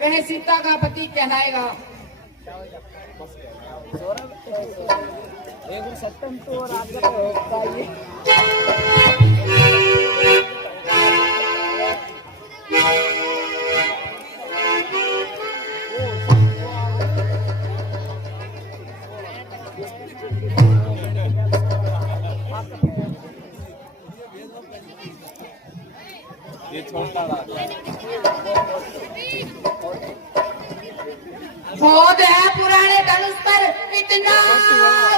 वह सीता का पति कहलाएगा। सप्तम तो राजा होता है। ये छोटा बहुत है पुराने धनुष पर इतना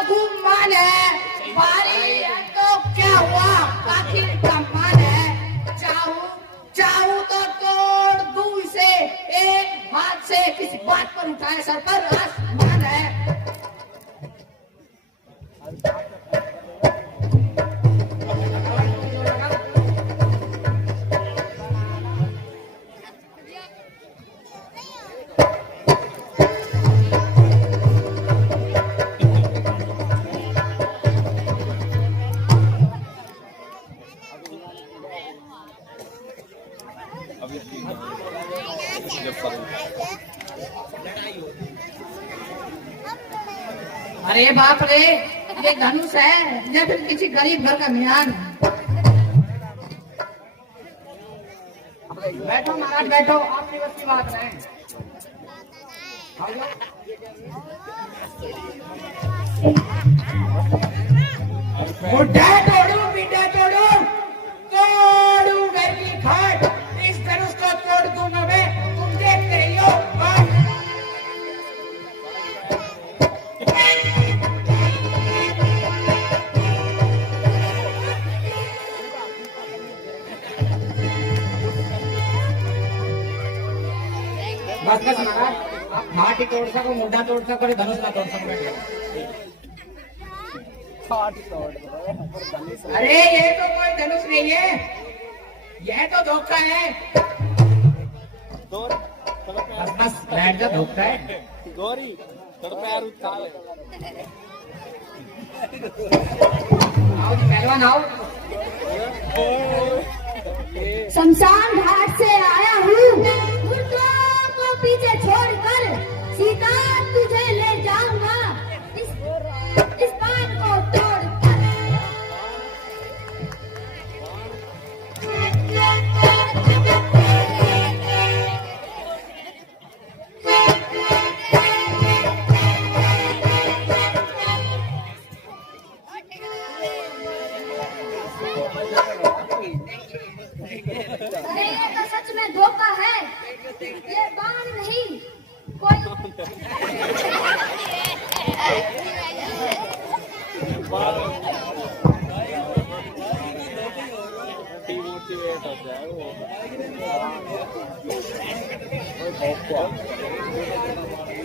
गुमान है, भारी है तो क्या हुआ, आखिर कमान है। चाहूं तो तोड़ दूं इसे, एक हाथ से किसी बात पर उठाए सर पर आसमान है। अरे बाप रे, ये धनुष है या फिर किसी गरीब घर का मियान। बैठो महाराज बैठो, आपकी बस की बात है। बुढ़ा तोड़ू बेटा तोड़ू, तोड़ू घर की खाट, इस धनुष को तोड़ दूंगा मैं, तुम देखते ही हो। बस बस महाराज, आप हाथ ही तोड़ सको, मुद्दा तोड़ सको, धनुष ना तोड़ सको। अरे ये तो कोई धनुष नहीं है, यह तो धोखा है। बस बस बैठ जा, धोखा है। गौरी पैर उतार। आओ जी पहलवान आओ। शमशान घाट से आया हूँ, मुर्दों को पीछे छोड़कर सीधा तुझे ले जाऊंगा, इस बात को तोड़कर। अरे ये तो सच में धोखा है, ये बाण नहीं कोई।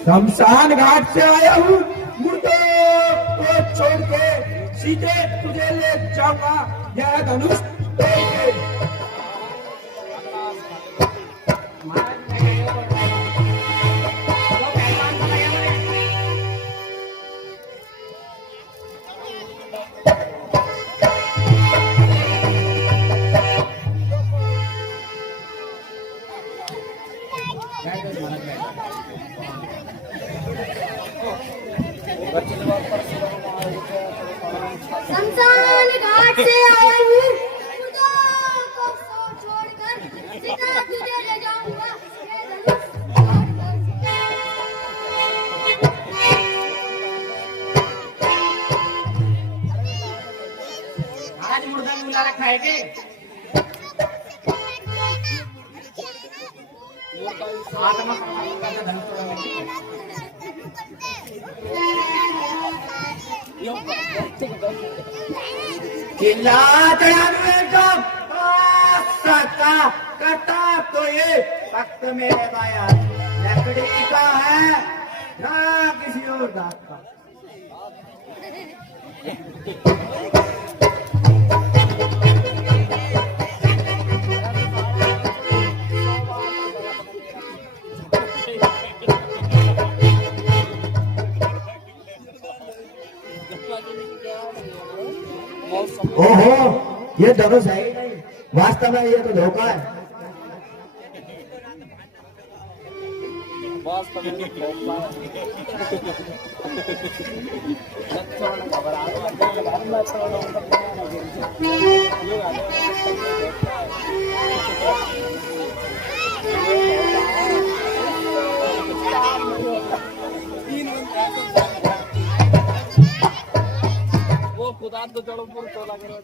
शमशान घाट से आया हूँ, मुर्दों को छोड़ के सीधे तुझे ले जाऊंगा, यह धनुष शमशान घाट से आया हूँ, मुर्दों को छोड़कर सीधा तुझे ले जाऊंगा, ये धनुष। आज मुर्दा मुला रखा है के आत्मा का धनुष तोड़ा। करता तो ये वक्त मेरे बाया लकड़ी का है ना किसी और दांत का। ओहो, ये धनुष है ही नहीं, वास्तव में ये तो धोखा है। बॉस तो मेरे को लच्छन घबरा मैं वो खुदा तो चढ़ो पूर तो लग रहा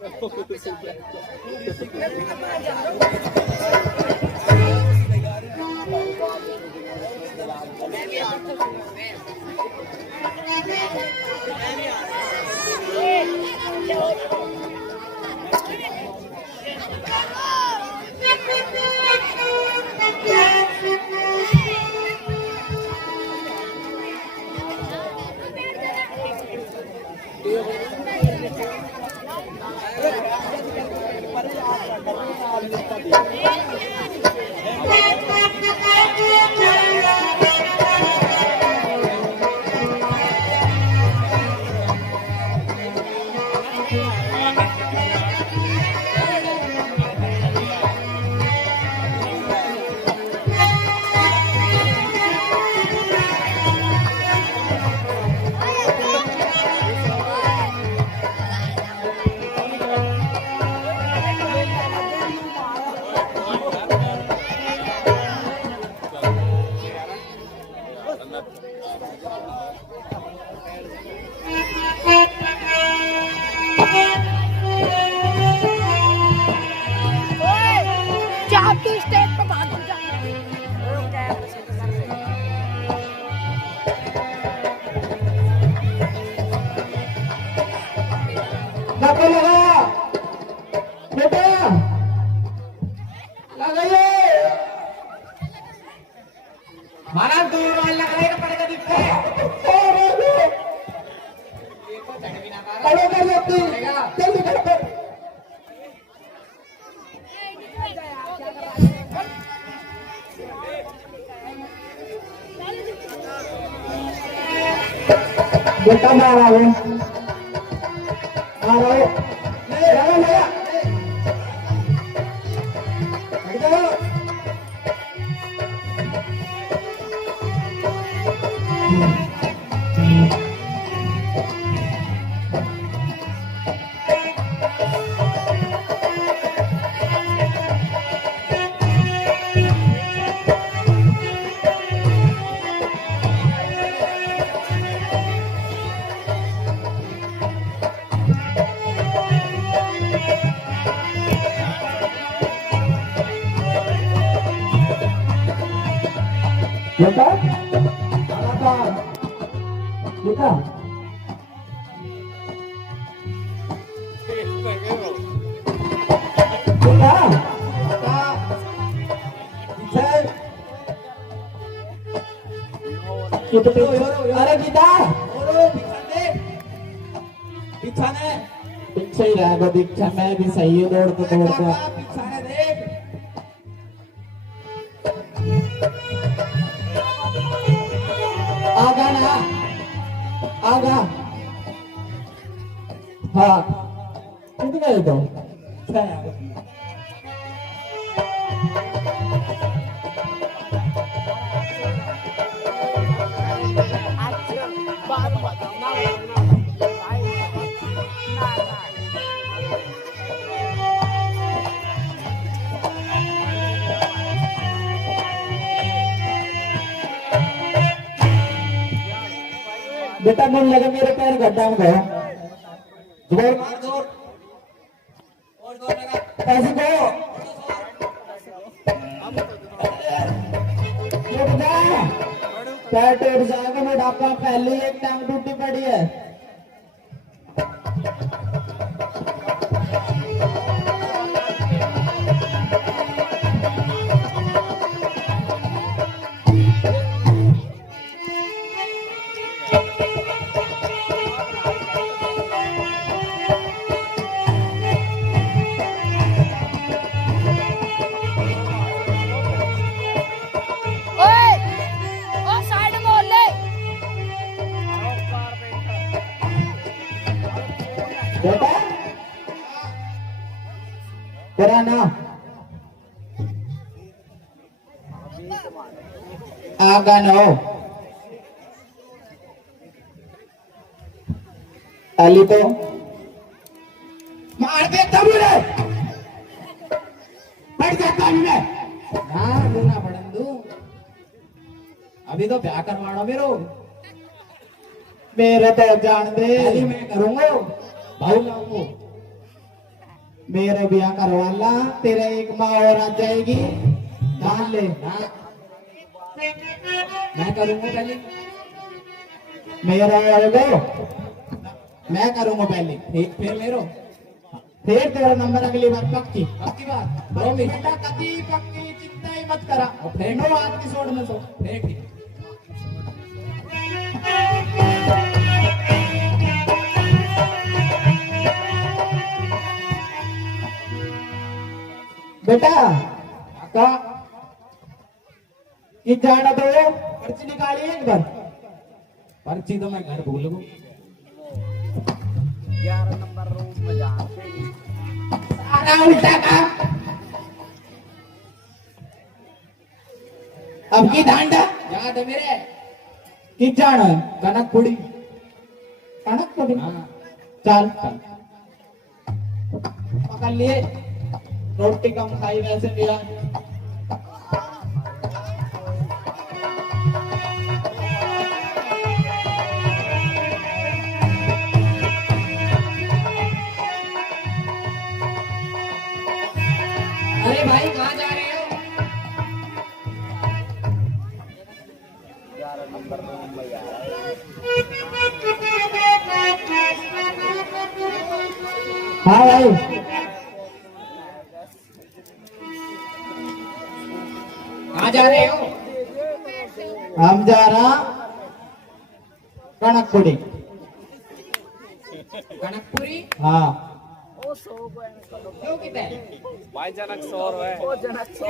चाहती स्टेट पर भाग जा धक्का लगा बेटा लगाइए हमारा दूर वाला लगाएगा पड़ेगा दिखता है अरे कर लेती जल्दी कर बेटा मारा है मारो लगा लगा हट जाओ बेटा बेटा अरे गीता पीछे ही रहेगा दीक्षा मैं भी सही है दौड़ते दौड़ते आगा ना आगा हाँ कितने गए तो बेटा मन लगा मेरे पैर गड्ढा में गया जोर मार जोर और जोर लगा कैसे गयो पैर टूट जाएगा मैं डाका पहले ही एक टांग टूटी पड़ी है बेटा तेरा नाम आगन हो अली को मार दे तब रे पड़ जाता मैं ना लूना पड़न दू अभी तो ब्याह करवाना मेरे तो जान दे अली मैं करूंगा भाई लाऊंगा मेरे ब्याह करवाला तेरे एक माँ और आ जाएगी डाल ले मैं करूंगा पहले मेरा आएगा मैं करूंगा पहले फिर मेरो फिर तेरा नंबर अगली बार पक्की पक्की बात बरो बेटा कभी पक्की चिंता ही मत करा और फिर नो आज की सोड में सो फिर ठीक बेटा का कि जाना तो पर्ची निकालिए एक बार पर्ची तो मैं घर भूल गई 11 नंबर रूम में जाते सारा उल्टा काम अब की डांडा याद है मेरे कि जाना कनकपुरी कनकपुरी चल पकड़ लिए रोटी कम खाई वैसे लिया अरे भाई कहाँ जा रहे हो 11 नंबर रूम में जा हाँ भाई कहाँ जा रहे हो हम जा रहा कनकपुरी कनकपुरी हाँ ओ सो गए क्यों कितने भाई जनक 100 है ओ जनक सो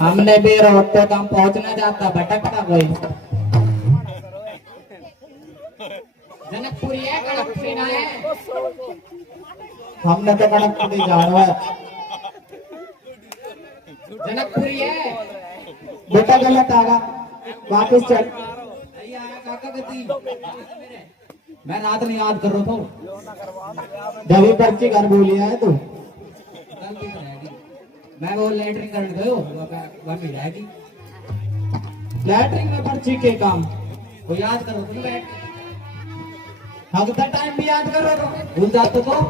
हमने भी रोड पे काम पहुंचना चाहता भटकता कोई जनकपुरी है कनकपुरी ना है हमने तो कनकपुरी जाना है जनकपुरी है बेटा गलत आगा वापस चल काका गति मैं रात में याद कर रहा था जब ये पर्ची घर बोलिया है तू गलती तो रहेगी मैं वो लेटरिंग करने गयो वह मिल जाएगी लेटरिंग में पर्ची के काम वो याद करो तुम बैठ हगता टाइम भी याद करो तो भूल जाते तो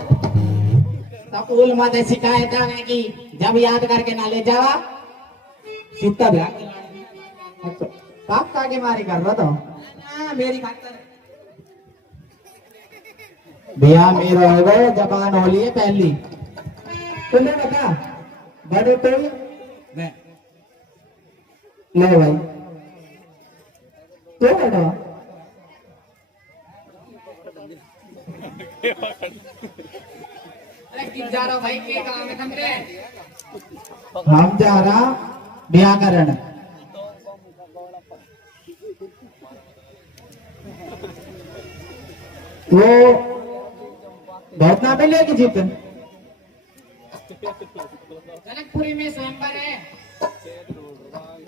स्कूल में शिकायत आने की जब याद करके ना ले जावा सीता ब्याह काका के मारी कर रहा था मेरी खातर भैया मेरा होगा जबान होली है पहली तुमने बता बड़े तो मैं ले भाई तो बेटा अरे किस जा रहा भाई के काम है तुमरे हम जा रहा ब्याह करने वो बहुत ना मिलेगी जीत कनकपुरी में स्वयंवर है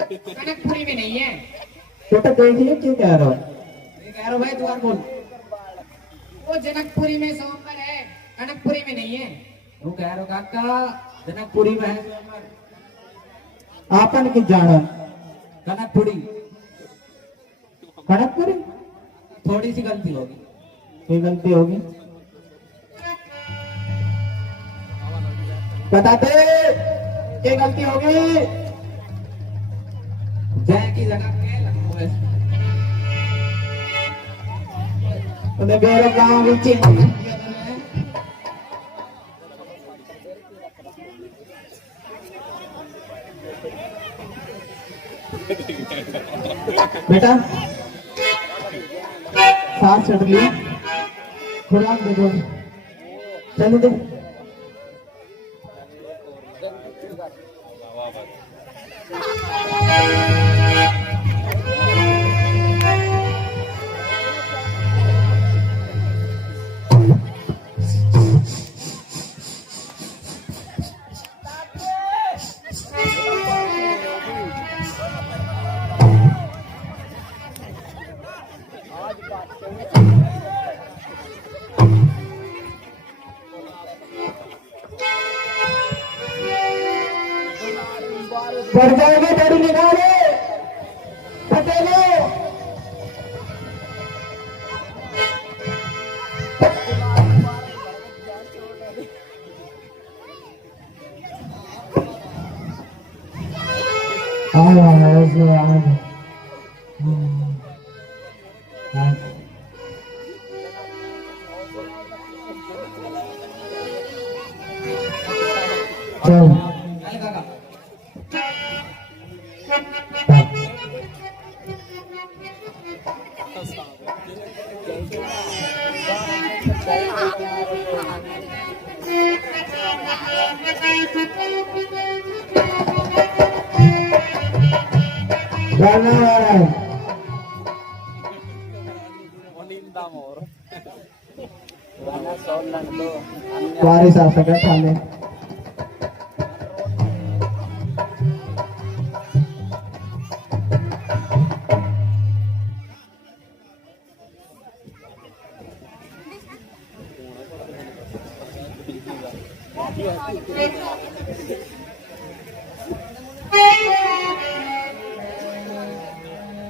कनकपुरी में नहीं है तो देखिए क्यों कह रहा हो कह रहा भाई द्वार बोल वो जनकपुरी में स्वयंवर है कनकपुरी में नहीं है वो कह रहा काका जनकपुरी में है स्वयंवर आपन की जाना कनकपुरी कनकपुरी थोड़ी सी गलती होगी कोई गलती होगी बताते क्या गलती होगी जय की जगह के लखनऊ उन्हें मेरे गांव में चेंज बेटा साथ चढ़ ली खुला दे दो चलो दे से आगे चल गाना Moninda more. Wala solan to. वारिस आ सके थाने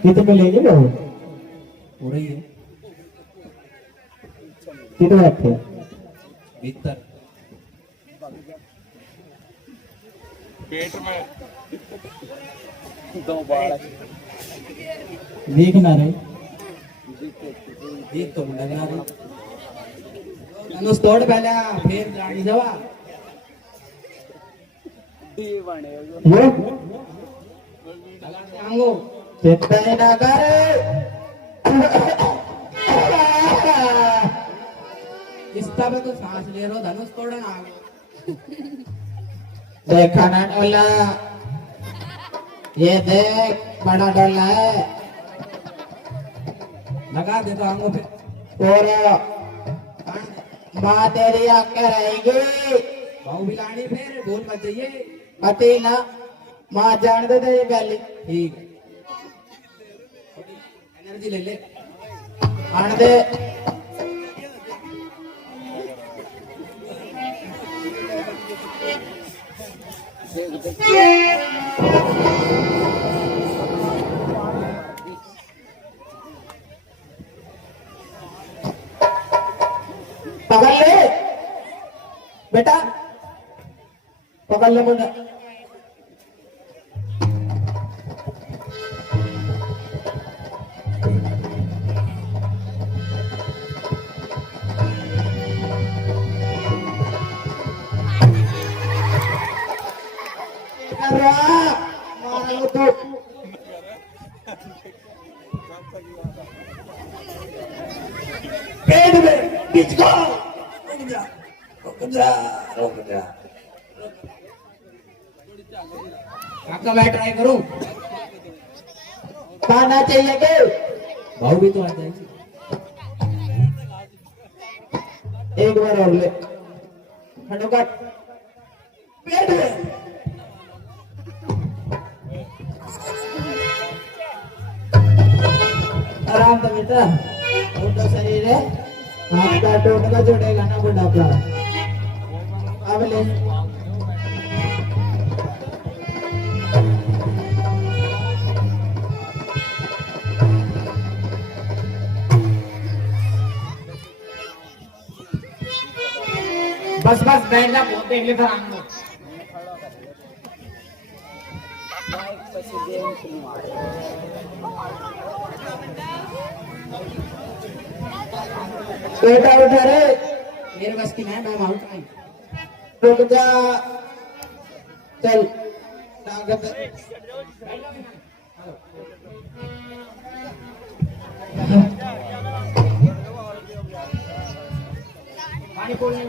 कितने लेंगे लोग हो रही है कितने रखे भीतर पेट में दो बार देख ना रहे जीत तो लगा रही अनुस तोड़ पहले फिर गाड़ी जवा बने ये आंगो चेता ना करे इस पे तो सांस ले रहा धनुष तोड़न आ गया देखा ना डोला ये देख बड़ा डोला है लगा दे तो आंगों पे और माँ तेरी आके रहेगी भाव भी लानी फिर बोल मत जाइए पति ना माँ जान दे तेरी गली ठीक है एनर्जी ले ले आन दे पकड़ ले बेटा पकड़ ले मुझे मारो तो पेड़ में किसको रुक जा काका मैं ट्राई करूं खाना चाहिए के भाव भी तो आ जाएगी एक बार और ले फटोफट पेड़ में आराम से बेटा उनका शरीर है आपका टोटका जोड़ेगा ना बुढ़ापा अब ले बस बस बैठ जा बहुत देख ले फिर आएंगे बाइक પછી ગેમ શું આવે बेटा उठा रे मेरे बस की नहीं मैं आउट नहीं रुक जा चल ताकत पानी खोलने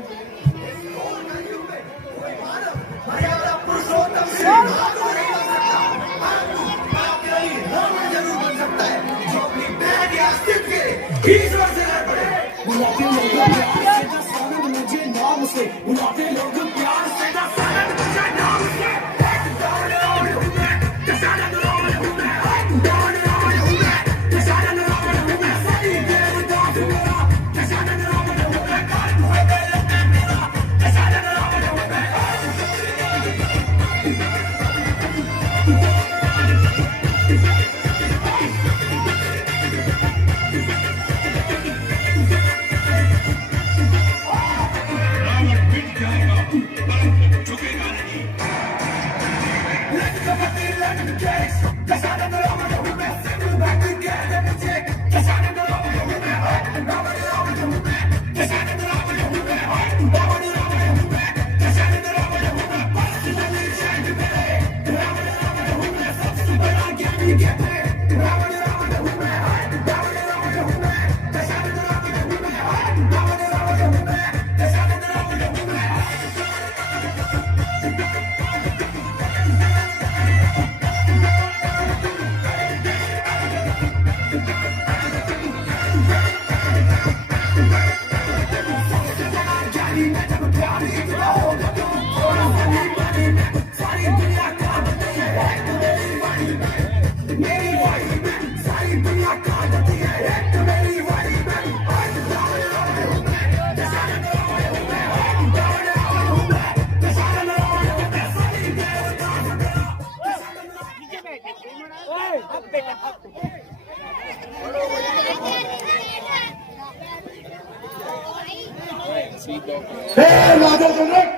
हे राजा जनक,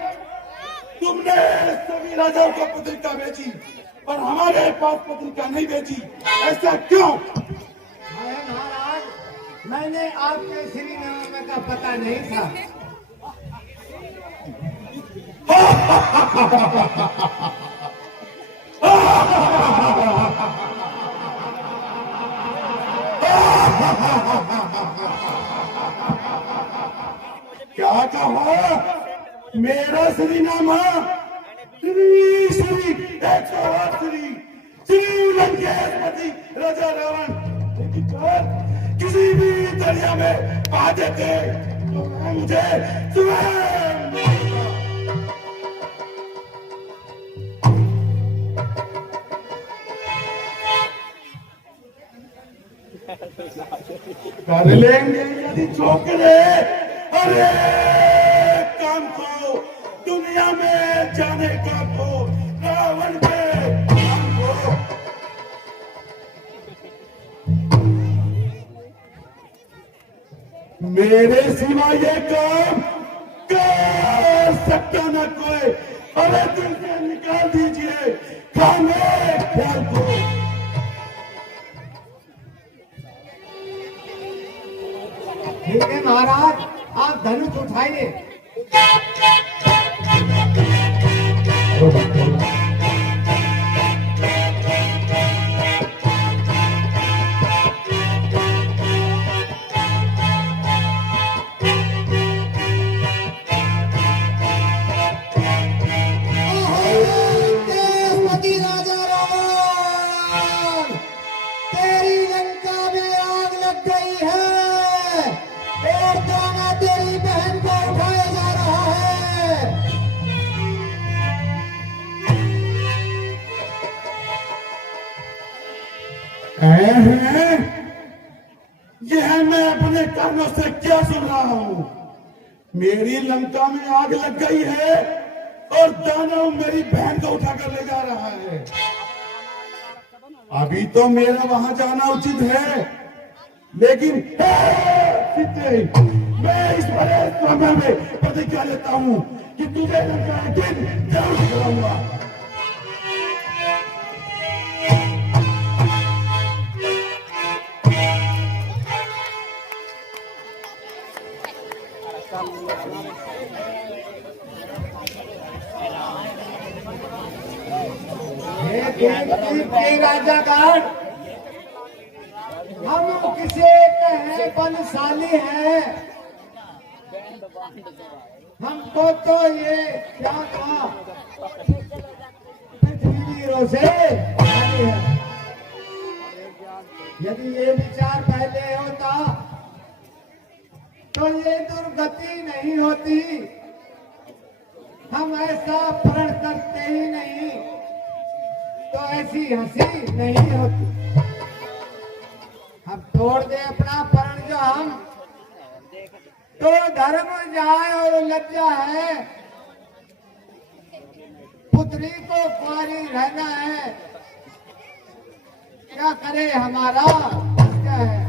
तुमने सभी राजाओं को पत्रिका भेजी और हमारे पास पत्रिका नहीं भेजी, ऐसा क्यों? महाराज, मैंने आपके श्रीनाम का पता नहीं था। क्या कहा? मेरा श्रीनामा श्री श्री 108 श्री लंकेशपति राजा रावण किसी भी दरिया में पा देते तो मैं मुझे स्वयं कर लेंगे यदि छोकरे। अरे काम को दुनिया में जाने का तो रावण के काम को मेरे सिवा ये काम कर सकता न कोई। अरे दिल से निकाल दीजिए खाने ख्याल को। ठीक है महाराज, आप धनुष उठाइए। राजा रावण, तेरी लंका में आग लग गई है और दाना तेरी बहन को उठाया जा रहा है। यह मैं अपने कानों से क्या सुन रहा हूँ? मेरी लंका में आग लग गई है और दानव मेरी बहन को उठाकर ले जा रहा है। अभी तो मेरा वहां जाना उचित है, लेकिन मैं इस बड़े समय में प्रतिज्ञा लेता हूँ कि तुझे लंका एक दिन जरूर कराऊंगा। राजागण, हम किसे कहे बलशाली हैं, हमको तो ये क्या था पृथ्वीवीरों से खाली है। यदि ये विचार पहले होता तो ये दुर्गति नहीं होती, हम ऐसा प्रण करते ही नहीं तो ऐसी हंसी नहीं होती। हम तोड़ दे अपना प्रण जो हम तो धर्म जाए और लज्जा है, पुत्री को कुंवारी रहना है, क्या करे हमारा क्या है।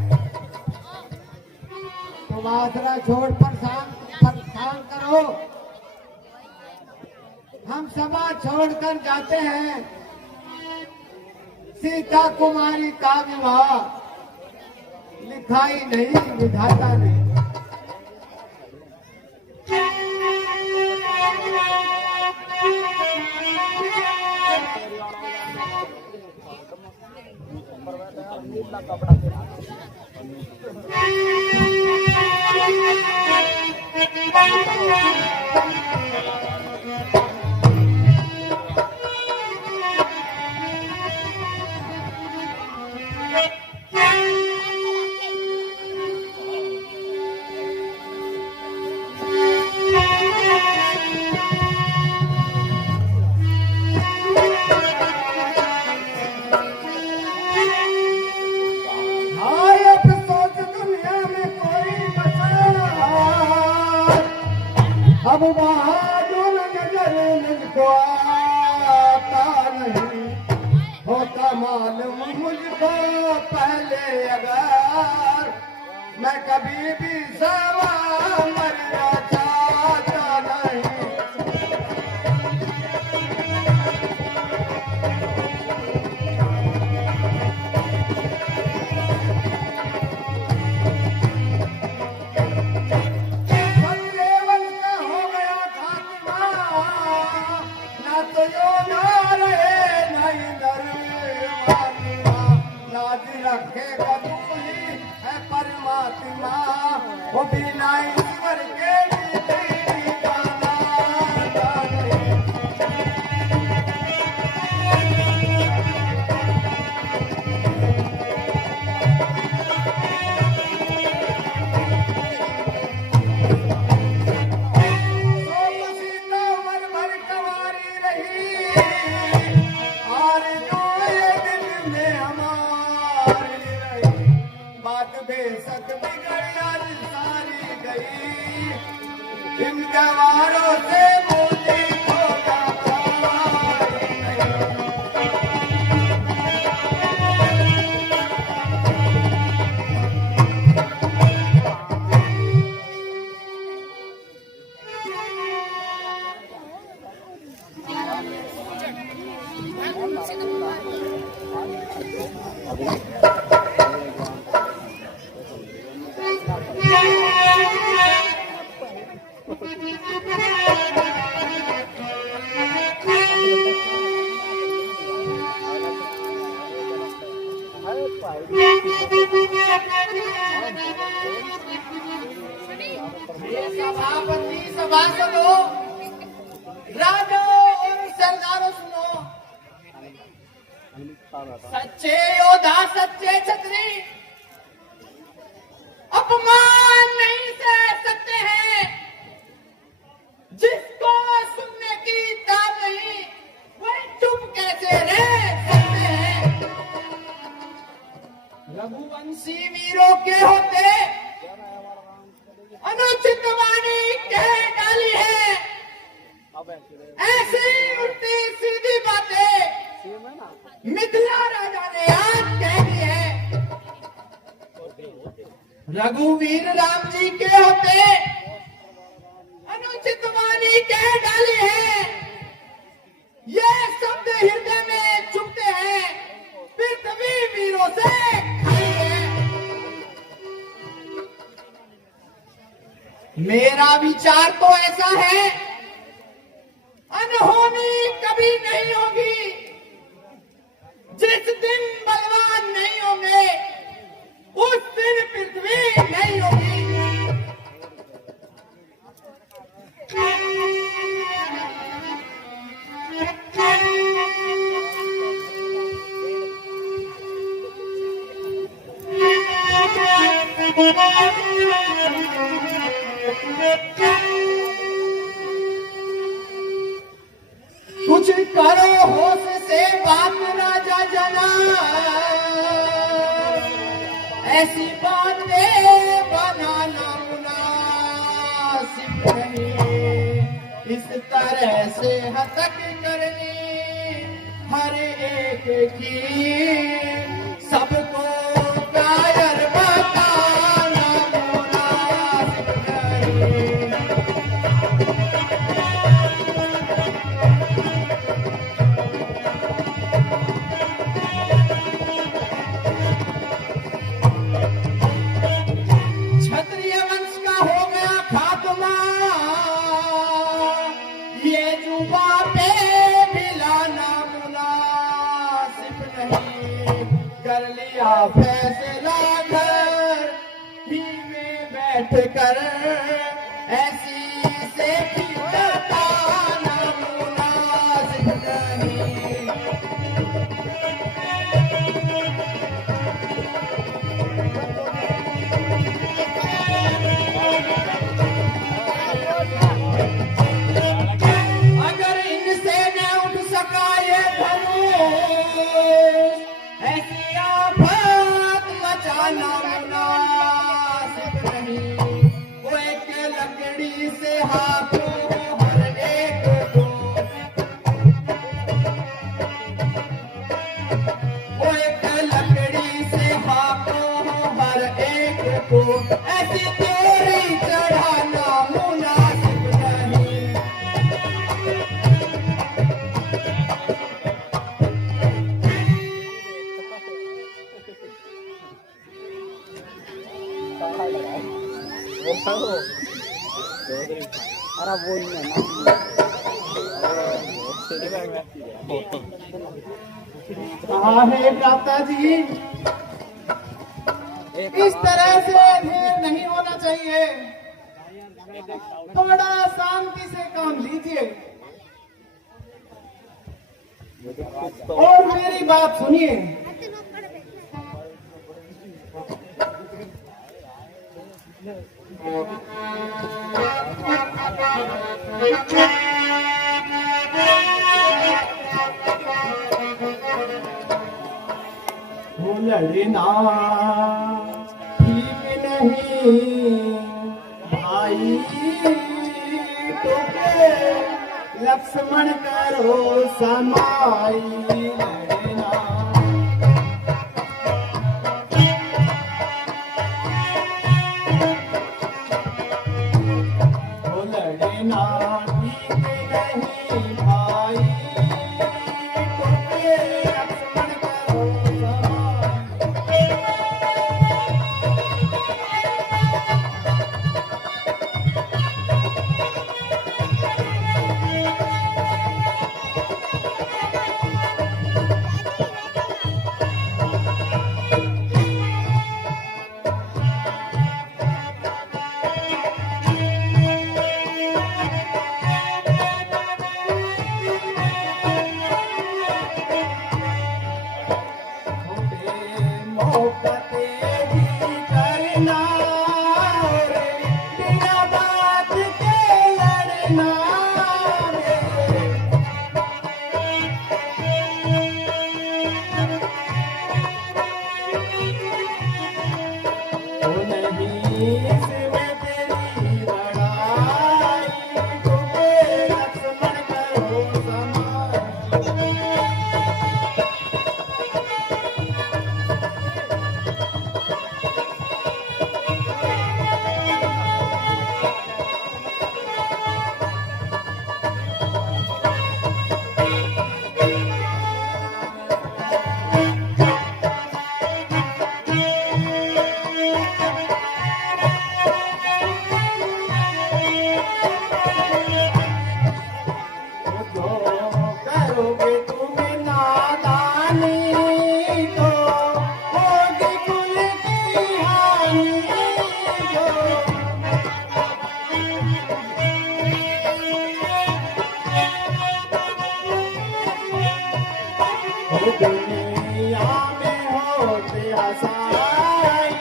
तुम आसरा छोड़ परेशान करो, हम सभा छोड़कर जाते हैं। सीता कुमारी का विवाह लिखाई नहीं, विधाता नहीं। नीला कपड़ा पहना हाय अफसोस दुनिया में कोई बचा, अब बहादुर नजर मुझको आता नहीं, होता मालूम मुझको पहले अगर मैं कभी भी सवा मरना चाहता नहीं। सत्रेवन का हो गया खात्मा, ना तो यो ना रहे ना इधर मातमा, लाज रखेगा तू ही है परमात्मा, वो बिना ईश्वर के भी जाना जाने। सीता उम्र भर कवारी रही, और जो ये दिल में हमारी रही, बात बेशक बिगड़ आज सारी गई, इन गवारों से मुझे खोजा पाई नहीं। सभापति, सभासदों, राजों और सरदारों, सुनो। सच्चे योद्धा, सच्चे छत्री अपमान नहीं सह सकते हैं, जिसको सुनने की ताब नहीं वह चुप कैसे रह सकते हैं। रघुवंशी वीरों के होते अनुचित वाणी कह डाली है, ऐसी उल्टी सीधी बातें मिथिला राजा ने आज कह दी है। रघुवीर राम जी के होते अनुचित वाणी कह डाली है, ये शब्द हृदय में चुभते हैं, पृथ्वी वीरों से खाली है। मेरा विचार तो ऐसा है, अनहोनी कभी नहीं होगी। जिस दिन बलवान नहीं होंगे उस दिन पृथ्वी नहीं होगी। कुछ करो होश से बात राजा जना, ऐसी बातें बनाना मुनासिब नहीं। इस तरह से हतक करनी हर एक की, सबको कायर बताना मुनासिब नहीं। क्षत्रिय वंश का हो गया खात्मा, ये जुबा पे मिलाना मुनासिब नहीं। फैसला घर ही में बैठ कर ऐसी से बताना मुनासिब नहीं। अगर इनसे न उठ सका ये धनुष ऐसी आफत मचाना मुनासिब नहीं। वो एक लकड़ी से हाथों हर एक को, वो एक लकड़ी से हाथों हर एक को ऐसी तेरी चढ़ाना मुनासिब नहीं। अरे बोल कहा है भ्राता जी, इस तरह से ढेर नहीं होना चाहिए। थोड़ा शांति से काम लीजिए और मेरी बात सुनिए। वो लड़ना ठीक नहीं भाई, तो लक्ष्मण करो समाई लड़ना। वो लड़ना ठीक नहीं भाई, तो लक्ष्मण करो समाई। दुनिया में होते हसाई,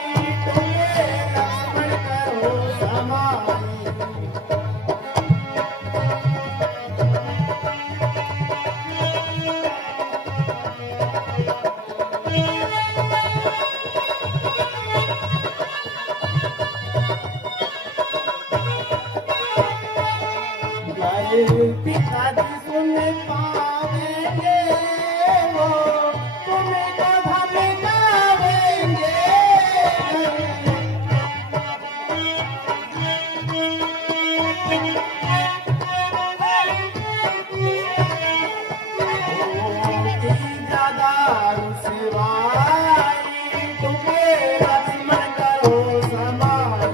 तुम्हें लक्ष्मण करो समाई। पिताजी सुन पावेंगे वो तुम्हें कथा मिटावेंगे। ज्यादा रुसवाई तुम्हें लक्ष्मण करो समाई।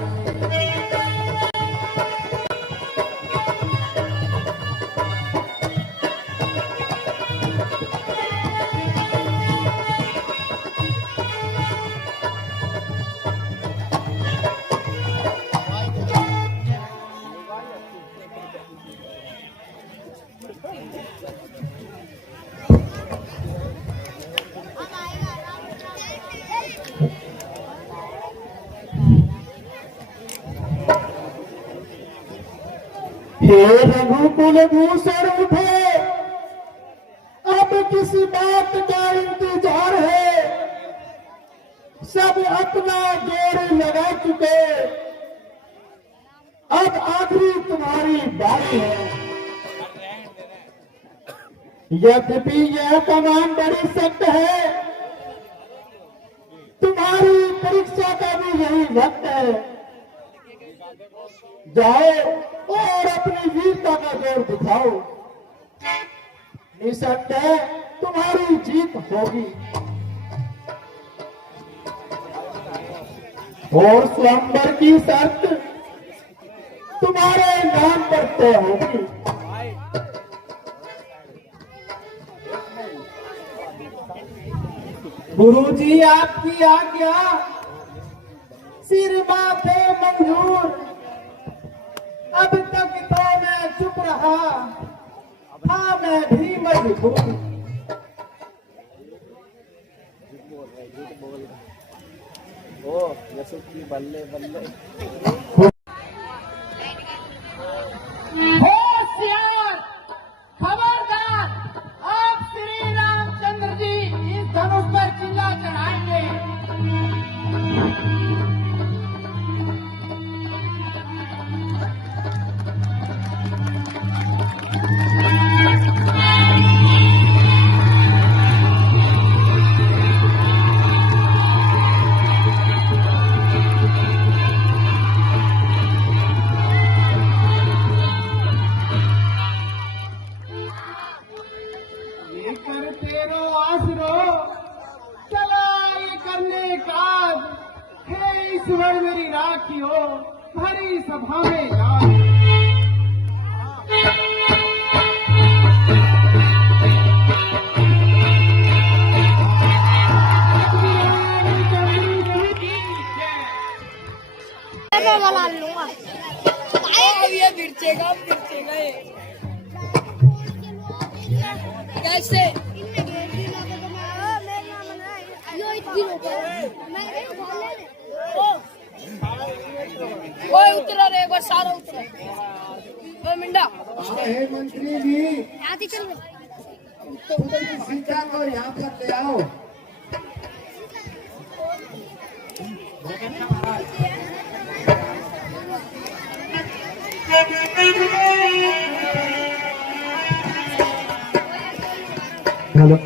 हे रघुकुल भूषण उठे, अब किसी बात का इंतजार है, सब अपना जोर लगा चुके, अब आखिरी तुम्हारी बारी है। यद्यपि यह कमान बड़ी सख्त है, तुम्हारी परीक्षा का भी यही वक्त है। जाओ और अपनी वीरता का जोर दिखाओ, निसंदेह तुम्हारी जीत होगी और स्वयंवर की शर्त तुम्हारे नाम पर तय होगी। गुरुजी आपकी आज्ञा, सिर बातें मंजूर, अब तक तो मैं चुप रहा था, मैं भी मजबूर। ओ यसु की बल्ले बल्ले। होशियार, खबरदार, आप श्री रामचंद्र जी इस धनुष पर चिल्ला चढ़ाएंगे। ईश्वर मेरी राखियो भरी सभा में जान। ये गिरचेगा कैसे कोई उतरा रे, एक बार सारा उतरा। वो मिंडा हे मंत्री जी, चल सीता को यहाँ पर ले आओ। हेलो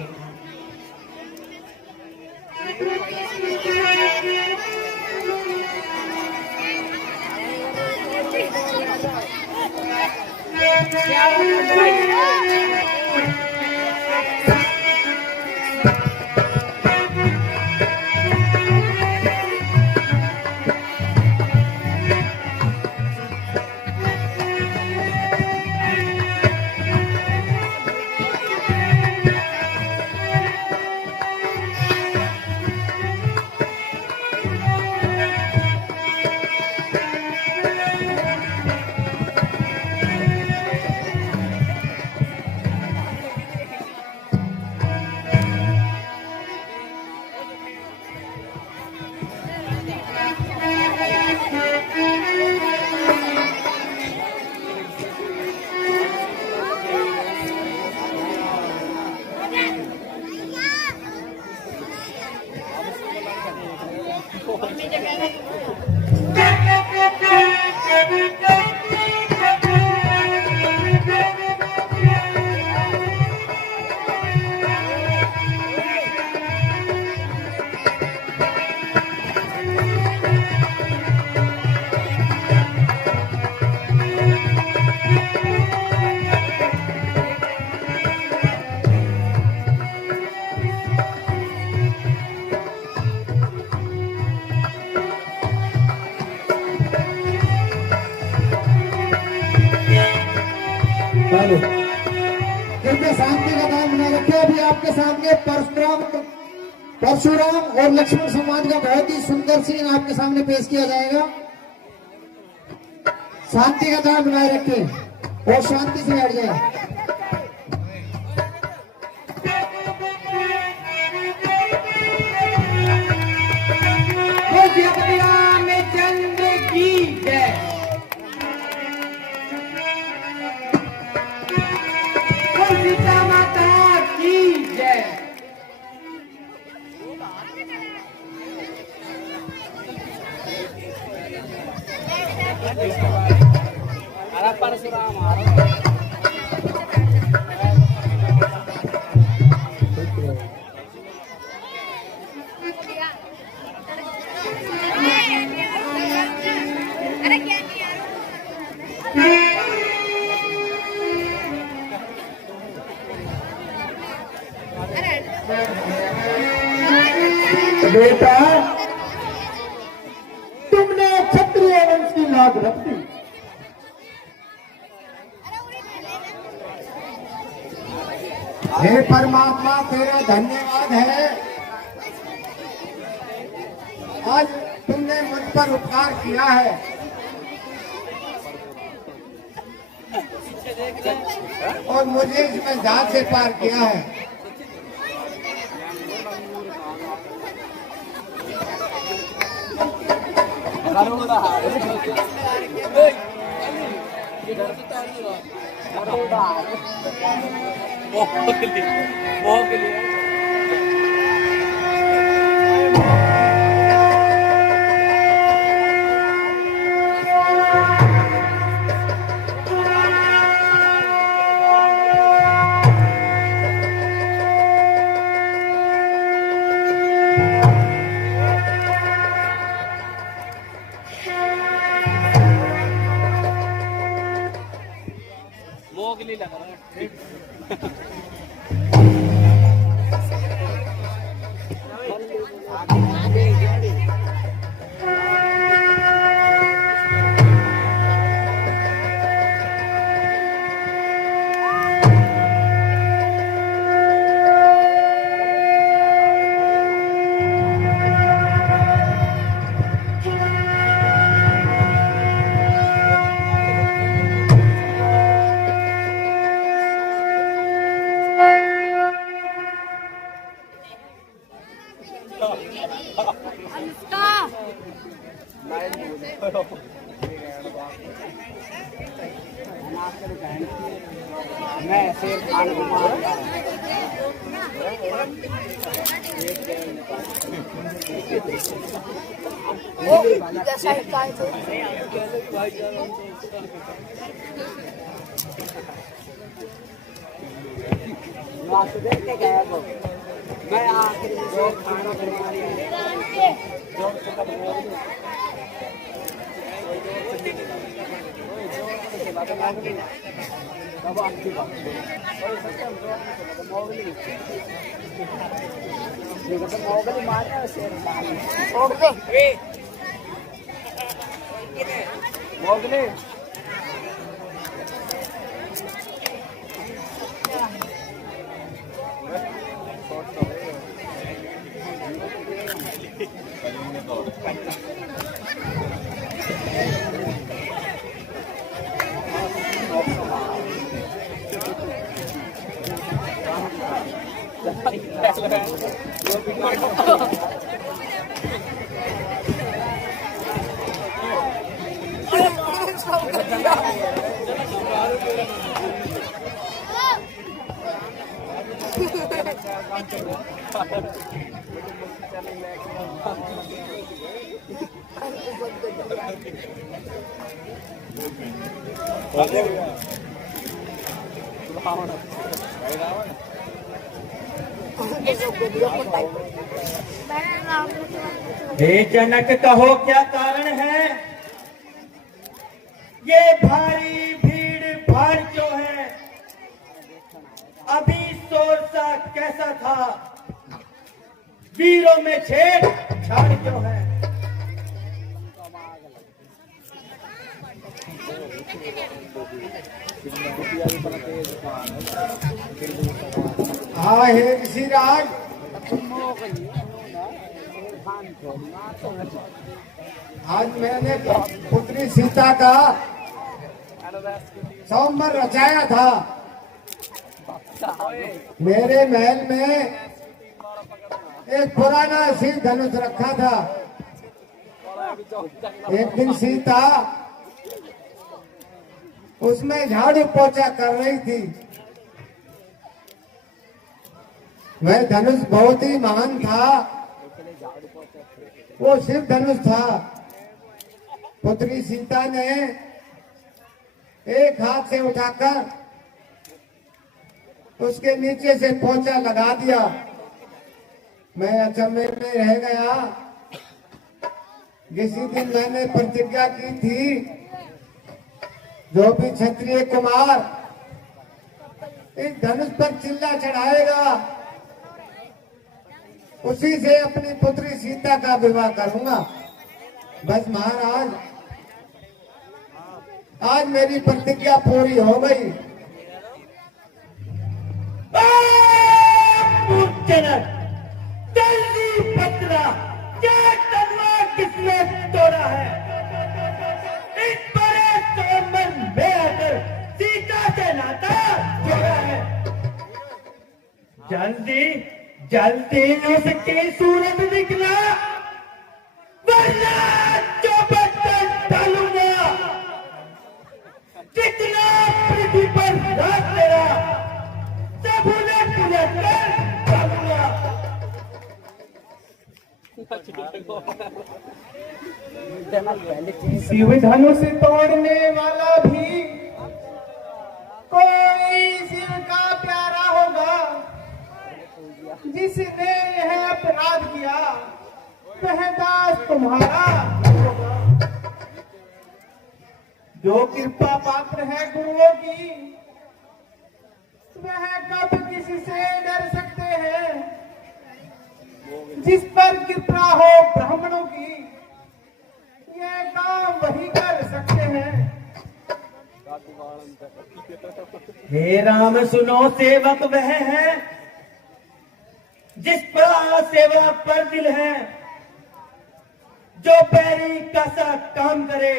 कृपया शांति का दान बना रखे। अभी आपके सामने परशुराम और लक्ष्मण समाज का बहुत ही सुंदर सीन आपके सामने पेश किया जाएगा। शांति का दान बनाए रखे और शांति से बैठ जाए। रामचंद्र की जय। अरे परशुराम बेटा, तुमने क्षत्रिय वंश की लाज रख दी। हे परमात्मा, तेरा धन्यवाद है। आज तुमने मुझ पर उपकार किया है और मुझे इसमें जान से पार किया है। मोगली लग रहा है। मैं शेर खान मैं आखिर खाना मोगली मारे शेर मोगली हे जनक, कहो क्या कारण है? ये भारी भीड़ भाड़ क्यों है? अभी शोर सा कैसा था? वीरों में छेड़ छाड़ क्यों है? हाँ हे ऋषिराज, आज मैंने पुत्री सीता का स्वयंवर रचाया था। मेरे महल में एक पुराना शिव धनुष रखा था। एक दिन सीता उसमें झाड़ू पोछा कर रही थी। वह धनुष बहुत ही महान था। वो शिव धनुष था। पुत्री सीता ने एक हाथ से उठाकर उसके नीचे से पोंछा लगा दिया। मैं अचंभे में रह गया। किसी दिन मैंने प्रतिज्ञा की थी, जो भी क्षत्रिय कुमार इस धनुष पर चिल्ला चढ़ाएगा उसी से अपनी पुत्री सीता का विवाह करूंगा। बस महाराज, आज मेरी प्रतिज्ञा पूरी हो गई। जल्दी बतला, क्या तलवार किसने तोड़ा है? इस बड़े सोमन में आकर सीता से नाता जोड़ा है। जल्दी जल्दी उसकी सूरत दिखला, वरना चौबट डालूंगा। जितना पृथ्वी पर राज तेरा, सब उलट पुलट कर डालूंगा। शिव धनुष तोड़ने वाला भी कोई शिव का प्यारा होगा। जिसने यह अपराध किया वह दास तुम्हारा होगा। जो कृपा पात्र है गुरुओं की, वह कब किसी से डर सकते हैं। जिस पर कृपा हो ब्राह्मणों की, यह काम वही कर सकते हैं। हे राम सुनो, सेवक वह है जिस पर सेवा पर दिल है, जो पैरी का सा काम करे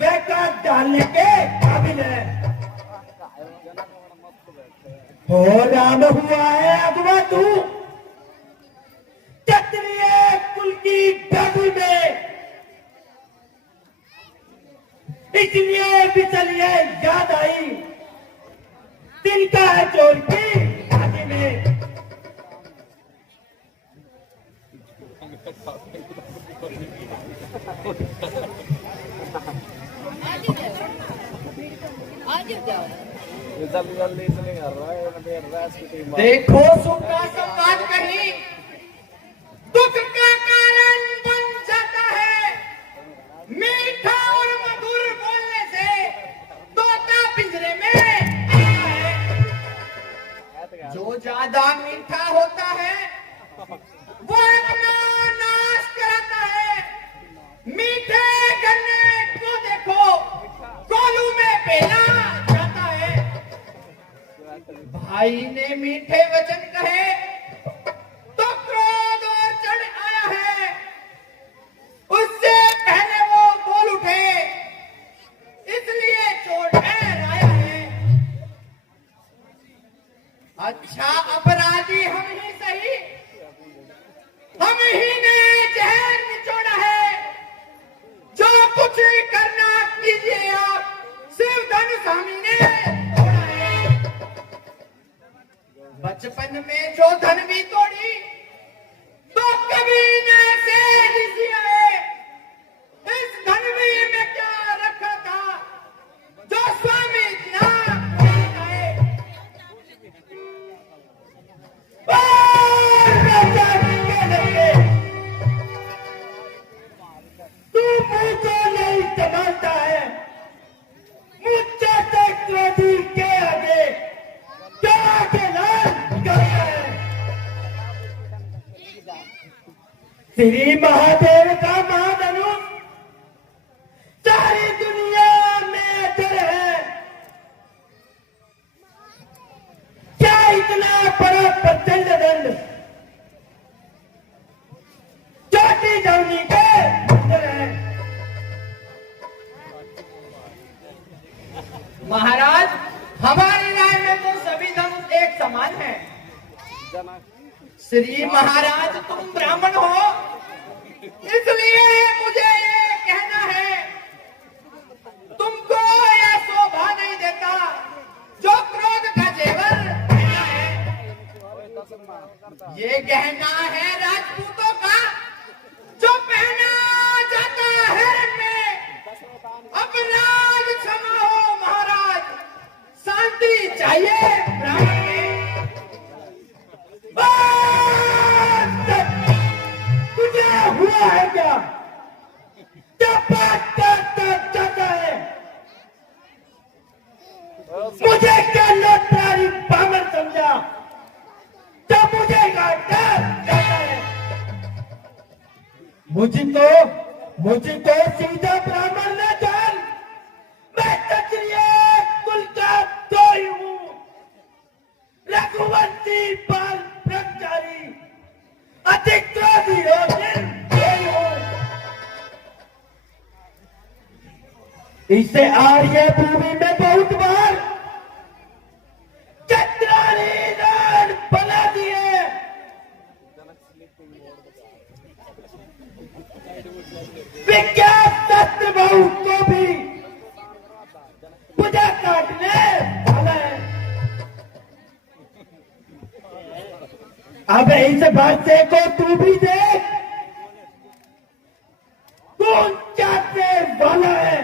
वह का डालने के काबिल है। हो राम हुआ है अगवा तू, क्षत्रिय कुल की डगू में, इसलिए बिचलिए याद आई तिनका है चोर की शादी में। देखो सुख का संवाद कहीं दुख का कारण बन जाता है। मीठा और मधुर बोलने से तोता पिंजरे में आता है। जो ज्यादा मीठा होता है वो अपना नाश कराता है। मीठे गन्ने को देखो कोलू में पेला जाता है। भाई ने मीठे वचन कहे तो क्रोध और चढ़ आया है। उससे पहले वो बोल उठे, इसलिए चोट आया है। अच्छा अपराधी हम ही सही, हम ही ने जहर निचोड़ा है। जो कुछ करना कीजिए आप, शिव धनुष हम ने तोड़ा है। बचपन में जो धन भी तोड़ी तो कभी न ऐसे ऋषि आए। इस धनवी में क्या रखा था जो स्वामी इतना आए। तू मुझे नहीं समझता है, मुझसे क्रोधी के आगे क्या करता है। श्री महादेव का महाधनुष सारी दुनिया में अजर है। क्या इतना बड़ा प्रचंड दंड छोटी जौनी के अंदर है। महाराज, हमारी राय में तो सभी धनुष एक समान है। श्री महाराज तुम ब्राह्मण हो, इसलिए मुझे ये कहना है, तुमको यह शोभा नहीं देता जो क्रोध का जेवर पहना है। ये गहना है राजपूतों का जो पहना जाता है हुआ है क्या? जब बात करता है मुझे क्या लोटारी पागल समझा? जब मुझे घाटा जाता है मुझे तो सीधा ब्राह्मण न जान। मैं क्षत्रिय कुल का कोई हूँ, रघुवंशी पाल ब्रह्मचारी, अधिक क्रोधी हो निर्दयी हूँ। इसे आर्य भूमि में बहुत बार चंद्रानी नान बना दिए। विज्ञान शस्त्र बहु को भी पूजा काटने वाला है। अब इस भाषे को तू भी देख, कौन चाहने वाला है।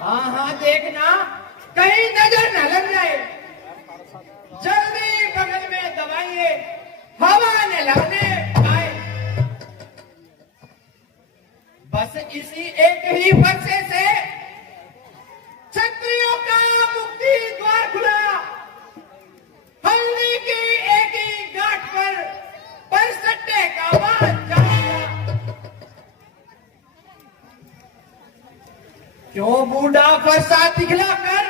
हाँ देखना कहीं नजर न लग जाए। जल्दी बगल में दबाइए, हवा न लगने पाए। बस इसी एक ही फरसे से क्षत्रियों का मुक्ति द्वार खुला। हल्दी की एक ही गांठ पर सट्टे का बात जाएगा। क्यों बूढ़ा फरसा दिखलाकर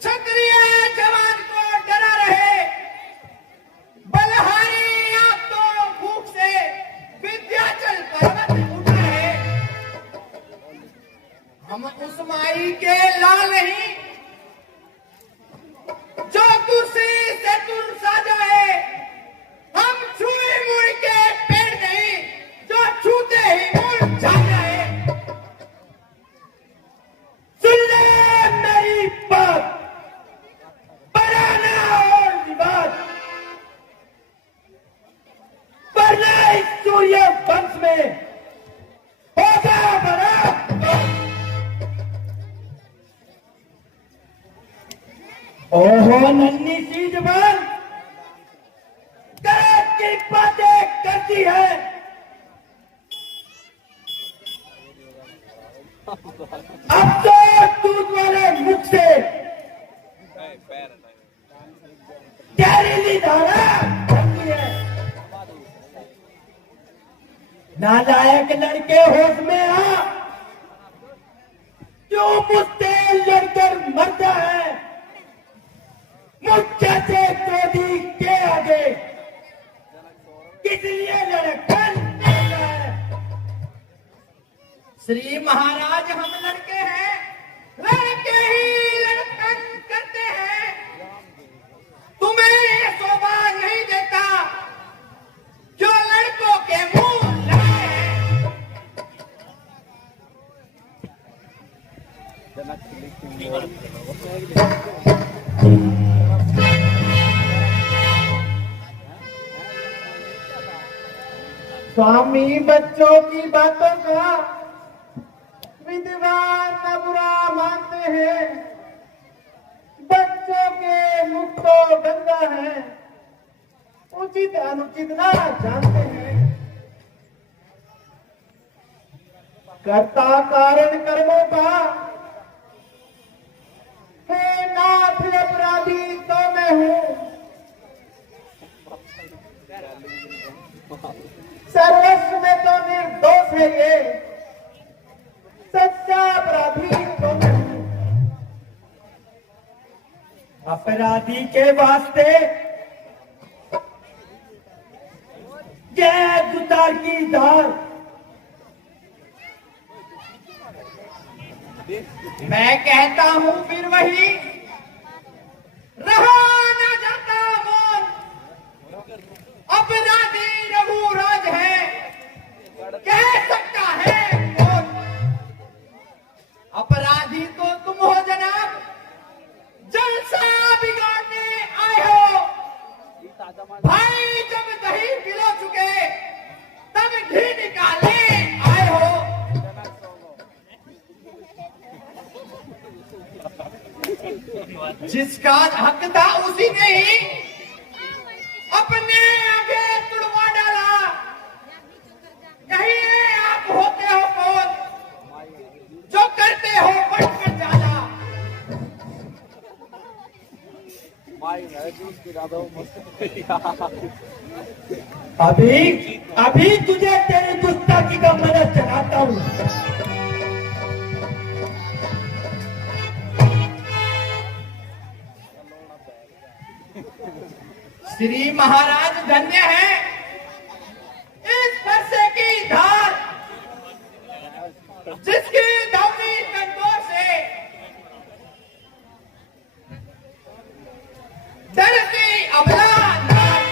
क्षत्रिय जवान को डरा रहे। बलहारी आप तो भूख से विंध्याचल पर्वत उठा है। हम उस माई के लाल नहीं जो तुझसे से तुर साजा है। हम छुए मुड़ के पेड़ नहीं जो छूते ही मुड़ जाता है। सुन ले मेरी बात, बनाना और विवाद, वरना इस सूर्य वंश में होगा बड़ा। ओहो नन्ही सी जबान गलत की बातें करती है। अब तो दूध वाले मुख से जहरीली धारा बनती है। नालायक लड़के होश में आ, क्यों मुझसे लड़कर मरता है। मुझ जैसे क्रोधी के आगे किस लिए लड़कन करता है। श्री महाराज हम लड़के हैं, लड़के ही लड़कन करते हैं। तुम्हें शोभा नहीं देता जो लड़कों के मुंह लगे हैं। स्वामी बच्चों की बातों का विद्वान न बुरा मानते हैं। बच्चों के मुख तो गंदा है, उचित अनुचित ना जानते हैं। कर्ता कारण कर्मों का हे नाथ अपराधी तो मैं हूँ। सर्वस्व में तो निर्दोष है ये, सच्चा अपराधी तो मैं हूँ। अपराधी के वास्ते जय दुतार की धार। मैं कहता हूँ फिर वही रहा न जाता मोल। अपराधी रघुराज है, कह सकता है कौन। अपराधी तो तुम हो जनाब, जलसा बिगाड़ने आए हो। भाई जब दही पिलो चुके तब घी निकाले आए हो। जिसका हक था उसी ने ही अपने आगे तुड़वा डाला। अभी अभी तुझे तेरी गुस्ताखी का मदद चढ़ाता हूँ। श्री महाराज धन्य है इस फरसे की धार, जिसकी धवनी कंधों से डरती अबला नार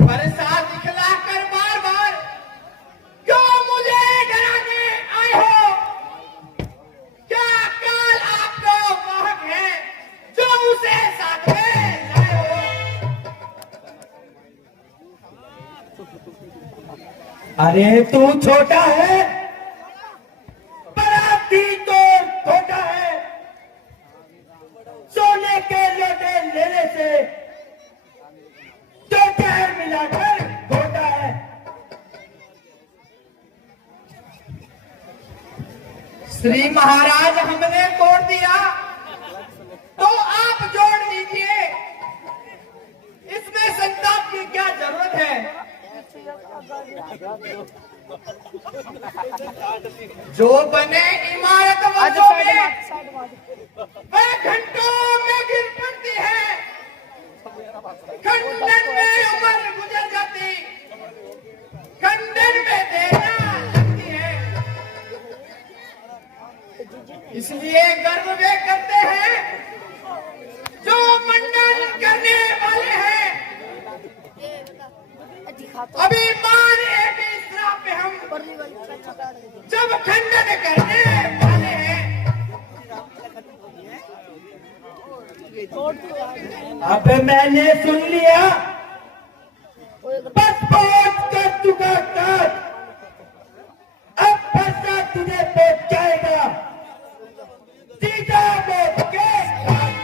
बरसा दिखला कर बार बार क्यों मुझे डराने आए हो? क्या काल आपको वाहक है जो उसे साथ में लाए हो? अरे तू छोटा है, पराती तो छोटा है। सोने के लोटे लेने से तो जहर मिलाकर छोटा है। श्री महाराज हमने तोड़ दिया तो आप जोड़ लीजिए, इसमें संताप की क्या जरूरत है? जो बने इमारत वर्षों में वह घंटों में गिर पड़ती है, खंडन में उम्र गुजर जाती, खंडन में देना लगती है। इसलिए गर्व वे करते हैं जो मंडन करने वाले हैं। अभी मान एक श्राप पे हम जब खंडन करने वाले हैं। अब मैंने सुन लिया, बस पहुंच कर चुका काज, अब फंसा तुझे पहुंच जाएगा सीधा मौत के घाट।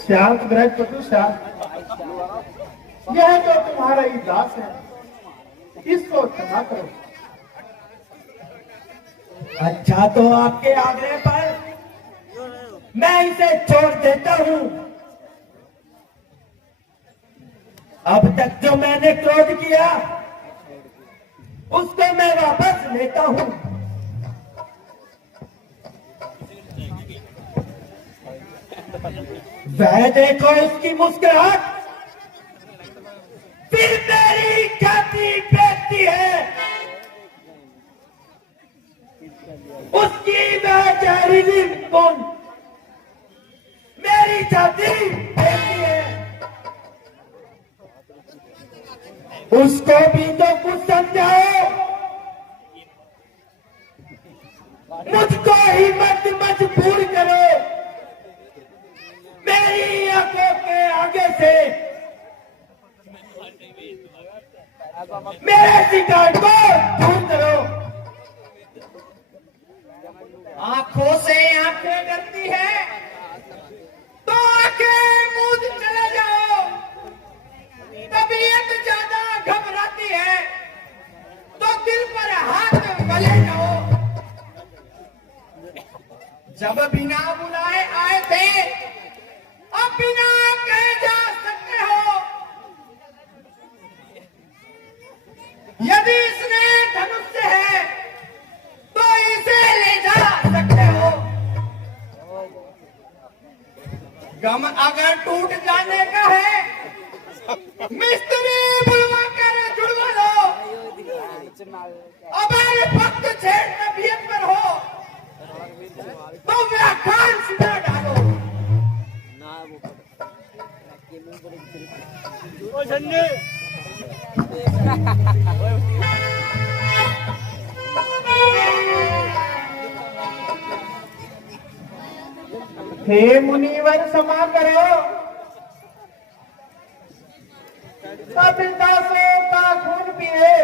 शांत बृहस्पति शांत, यह जो तुम्हारा ही दास है, इसको क्षमा करो। अच्छा, तो आपके आग्रह पर मैं इसे छोड़ देता हूं। अब तक जो मैंने क्रोध किया उसको मैं वापस लेता हूं। वह देखो उसकी मुस्कुराहट, फिर मेरी छाती बेचती है। उसकी वह जहरीली बूंद मेरी छाती बेचती है। उसको भी तो कुछ समझाओ, मुझको ही मत मजबूर करो मेरी आंखों के आगे से मेरे शिकार को दूर करो। आंखों से आंखें डरती है तो आंखें मूंद चले जाओ। तबीयत ज्यादा घबराती है तो दिल पर हाथ मले जाओ। जब बिना बुलाए आए थे अब बिना कहे जा सकते हो। यदि इसने धनुष है तो इसे ले जा सकते हो। गम अगर टूट जाने का है मिस्त्री बुलवा कर जुड़वा लो। अगर वक्त छेड़ तबीयत पर हो तो व्याख्यान सुना डालो। हे मुनिवर क्षमा करो, सब दासों का खून पिए,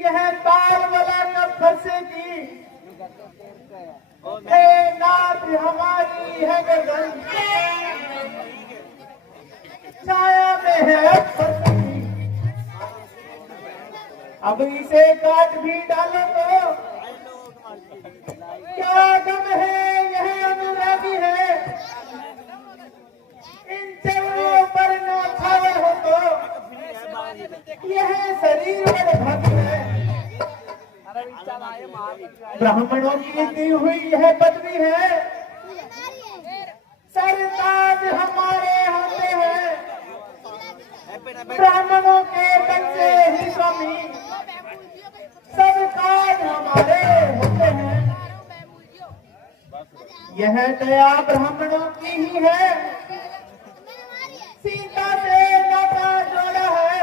यह ताल वाला कब फंसे की। हे नाथ हमारी है गर्दन, छाया में है फंसी। अब इसे काट भी डालो तो क्या गम है, यह अनुरागी है। इनसे वो पर न छावे हो तो यह शरीर बड़ भक्त है। ब्राह्मणों की दी हुई यह पदवी है, सरताज हमारे होते हैं। ब्राह्मणों के बच्चे ही स्वामी, सब काज हमारे होते हैं। यह दया ब्राह्मणों की ही है, सीता से नाता जोड़ा है।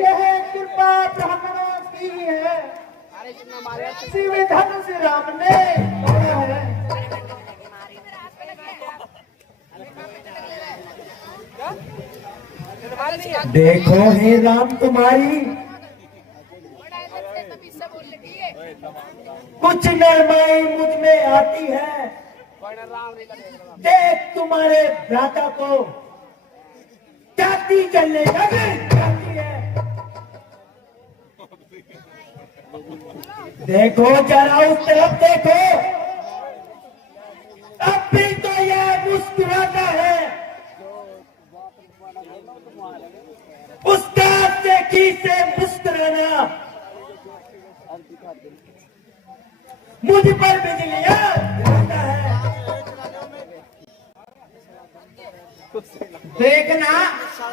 यह कृपा ब्राह्मणों की ही है, शिव धनुष राम ने तोड़ा है। देखो हे राम तुम्हारी कुछ नरमाई मुझ में आती है। देख तुम्हारे भ्राता को जाती चलने जाती है। देखो जरा उस तरफ देखो, अब भी तो यह मुस्कुराता है। उसका देखी से मुस्कुराना मुझ पर बिजलियां गिराता है। देखना,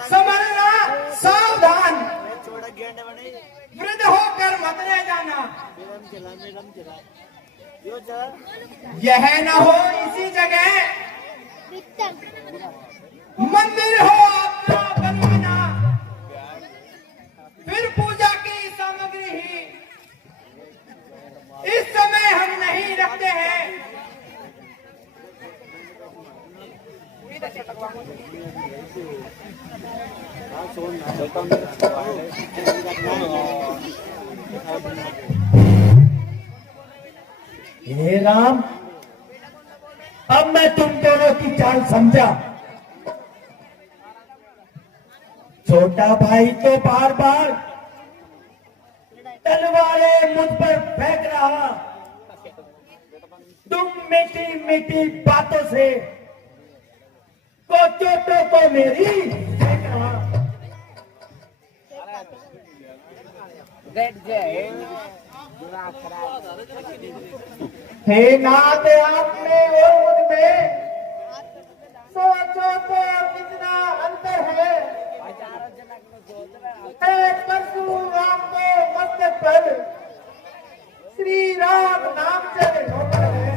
संभलना, सावधान, वृद्ध होकर मत रह जाना। यह न हो इसी जगह मंदिर हो अपना बनवाना, फिर पूजा की सामग्री ही इस समय हम नहीं रखते हैं। हे राम, अब मैं तुम दोनों की चाल समझा। छोटा भाई तो बार बार तलवारें मुझ पर फेंक रहा, तुम मीठी मीठी बातों से को चोटों को मेरी फेंक रहा। हे नाथ, आप में और मुझ में सोचो तो कितना अंतर है। परशुराम को मस्तक पर श्री राम नाम से ढोकर है।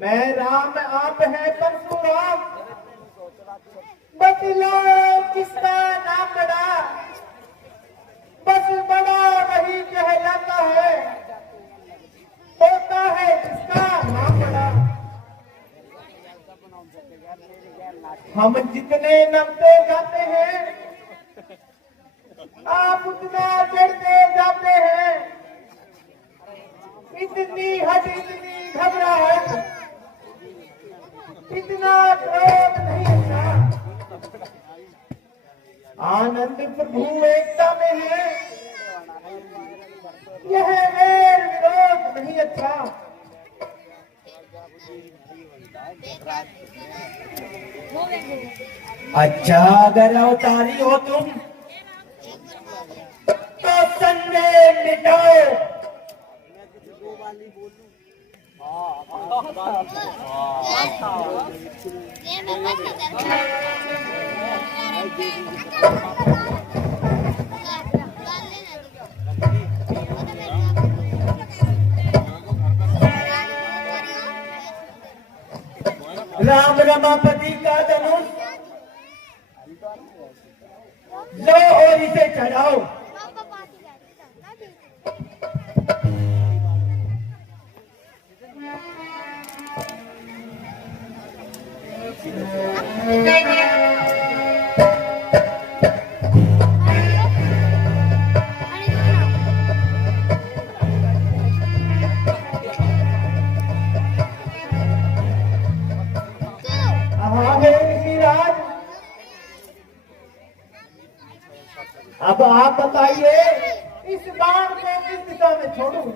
मैं राम, आप है परशुराम, बतलाओ किसका नाम बड़ा। बस बड़ा वही कहलाता है, होता है जिसका नाम बड़ा। हम जितने नमते जाते हैं आप उतना चढ़ते जाते हैं। इतनी हट, इतनी घबराहट, इतना क्रोध नहीं होता। आनंद प्रभु एकता में है, यह वैर विरोध नहीं अच्छा। अच्छा, अगर अवतारी हो तुम तो संदेह मिटाओ। राम रमापति का धनुष लो और इसे चढ़ाओ। अब आप बताइए इस बाण को किस दिशा में छोड़ूं?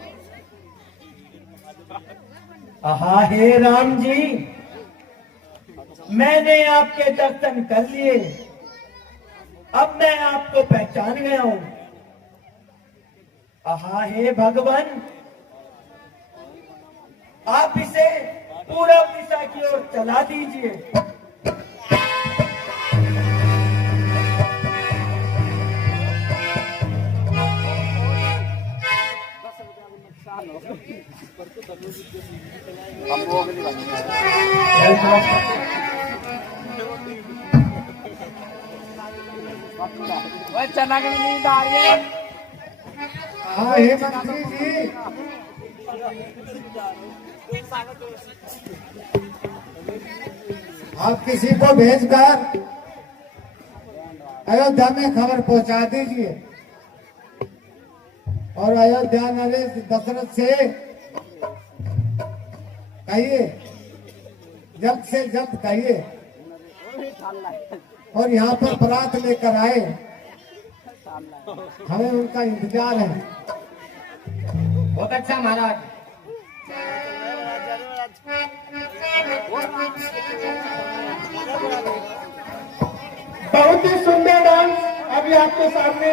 आहा हे राम जी, मैंने आपके दर्शन कर लिए, अब मैं आपको पहचान गया हूं। आहा हे भगवान, आप इसे पूरब दिशा की ओर चला दीजिए। वह चना की नींद आ रही है। हाँ हे मंत्री जी, आप किसी को भेजकर अयोध्या में खबर पहुंचा दीजिए और अयोध्या नरेश दशरथ से कहिए, जल्द से जल्द कहिए और यहाँ पर बारात लेकर आए, हमें उनका इंतजार है। बहुत अच्छा महाराज। बहुत ही सुंदर डांस अभी आपके सामने